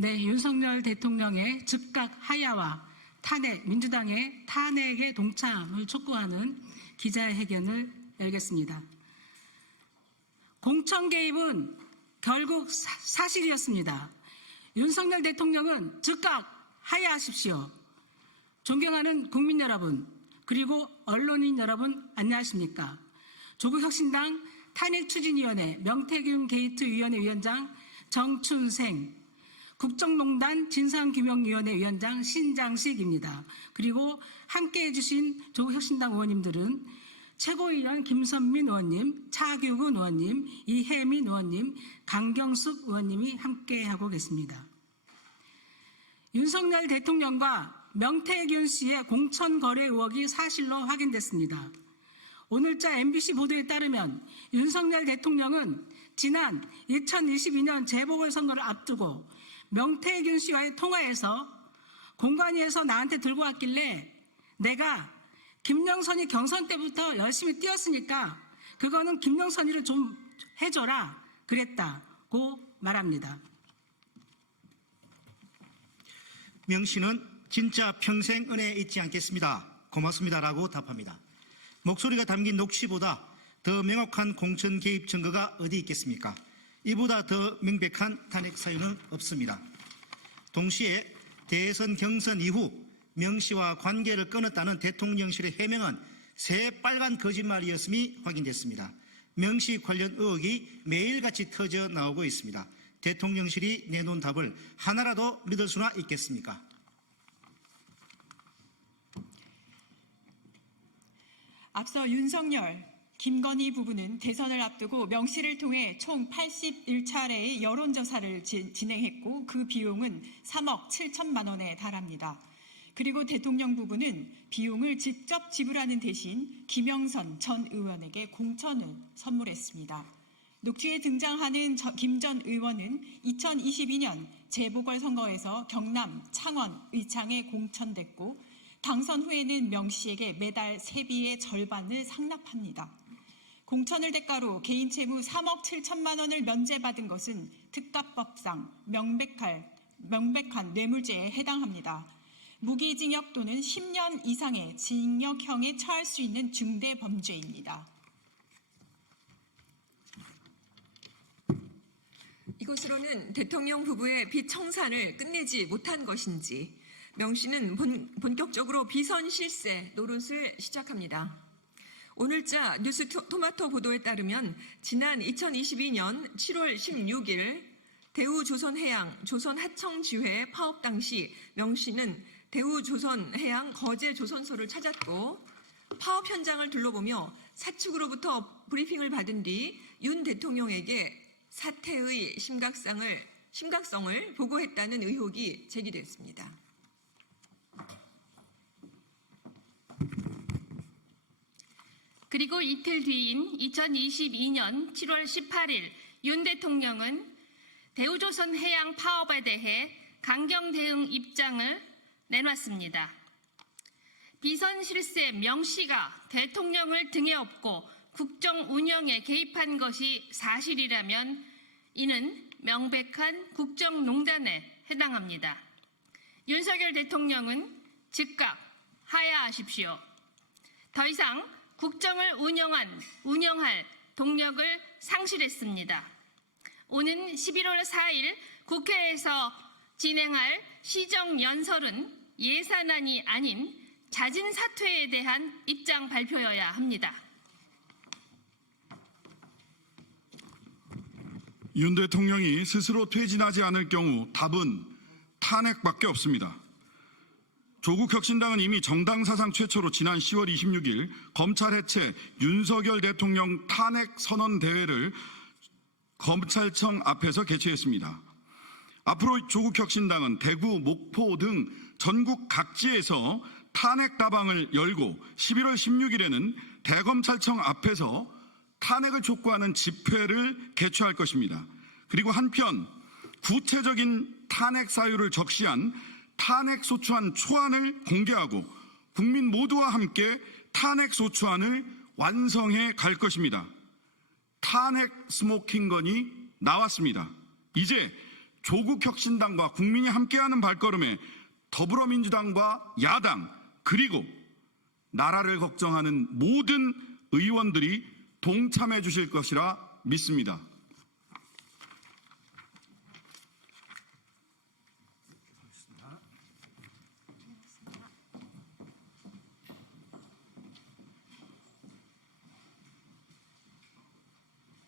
네, 윤석열 대통령의 즉각 하야와 민주당의 탄핵에 동참을 촉구하는 기자회견을 열겠습니다. 공천 개입은 결국 사실이었습니다. 윤석열 대통령은 즉각 하야하십시오. 존경하는 국민 여러분, 그리고 언론인 여러분, 안녕하십니까? 조국혁신당 탄핵추진위원회 명태균 게이트위원회 위원장 정춘생, 국정농단 진상규명위원회 위원장 신장식입니다. 그리고 함께해 주신 조국혁신당 의원님들은 최고위원 김선민 의원님, 차규근 의원님, 이혜민 의원님, 강경숙 의원님이 함께하고 계십니다. 윤석열 대통령과 명태균 씨의 공천 거래 의혹이 사실로 확인됐습니다. 오늘자 MBC 보도에 따르면 윤석열 대통령은 지난 2022년 재보궐선거를 앞두고 명태균 씨와의 통화에서 공관위에서 나한테 들고 왔길래 내가 김영선이 경선 때부터 열심히 뛰었으니까 그거는 김영선이를 좀 해줘라 그랬다고 말합니다. 명 씨는 진짜 평생 은혜에 잊지 않겠습니다. 고맙습니다라고 답합니다. 목소리가 담긴 녹취보다 더 명확한 공천 개입 증거가 어디 있겠습니까? 이보다 더 명백한 탄핵 사유는 없습니다. 동시에 대선 경선 이후 명 씨와 관계를 끊었다는 대통령실의 해명은 새빨간 거짓말이었음이 확인됐습니다. 명 씨 관련 의혹이 매일같이 터져 나오고 있습니다. 대통령실이 내놓은 답을 하나라도 믿을 수나 있겠습니까? 앞서 윤석열, 김건희 부부는 대선을 앞두고 명 씨를 통해 총 81차례의 여론조사를 진행했고 그 비용은 3억 7천만 원에 달합니다. 그리고 대통령 부부는 비용을 직접 지불하는 대신 김영선 전 의원에게 공천을 선물했습니다. 녹취에 등장하는 김 전 의원은 2022년 재보궐선거에서 경남, 창원, 의창에 공천됐고 당선 후에는 명 씨에게 매달 세비의 절반을 상납합니다. 공천을 대가로 개인 채무 3억 7천만 원을 면제받은 것은 특가법상 명백한 뇌물죄에 해당합니다. 무기징역 또는 10년 이상의 징역형에 처할 수 있는 중대 범죄입니다. 이것으로는 대통령 부부의 빚 청산을 끝내지 못한 것인지 명 씨는 본격적으로 비선 실세 노릇을 시작합니다. 오늘자 뉴스토마토 보도에 따르면 지난 2022년 7월 16일 대우조선해양 조선하청지회 파업 당시 명 씨는 대우조선해양 거제조선소를 찾았고 파업 현장을 둘러보며 사측으로부터 브리핑을 받은 뒤 윤 대통령에게 사태의 심각성을 보고했다는 의혹이 제기됐습니다. 그리고 이틀 뒤인 2022년 7월 18일 윤 대통령은 대우조선 해양 파업에 대해 강경 대응 입장을 내놨습니다. 비선 실세 명 씨가 대통령을 등에 업고 국정 운영에 개입한 것이 사실이라면 이는 명백한 국정농단에 해당합니다. 윤석열 대통령은 즉각 하야하십시오. 더 이상 국정을 운영할 동력을 상실했습니다. 오는 11월 4일 국회에서 진행할 시정연설은 예산안이 아닌 자진 사퇴에 대한 입장 발표여야 합니다. 윤 대통령이 스스로 퇴진하지 않을 경우 답은 탄핵밖에 없습니다. 조국혁신당은 이미 정당 사상 최초로 지난 10월 26일 검찰 해체 윤석열 대통령 탄핵 선언 대회를 검찰청 앞에서 개최했습니다. 앞으로 조국혁신당은 대구, 목포 등 전국 각지에서 탄핵 다방을 열고 11월 16일에는 대검찰청 앞에서 탄핵을 촉구하는 집회를 개최할 것입니다. 그리고 한편 구체적인 탄핵 사유를 적시한 탄핵소추안 초안을 공개하고 국민 모두와 함께 탄핵소추안을 완성해 갈 것입니다. 탄핵 스모킹건이 나왔습니다. 이제 조국혁신당과 국민이 함께하는 발걸음에 더불어민주당과 야당 그리고 나라를 걱정하는 모든 의원들이 동참해 주실 것이라 믿습니다.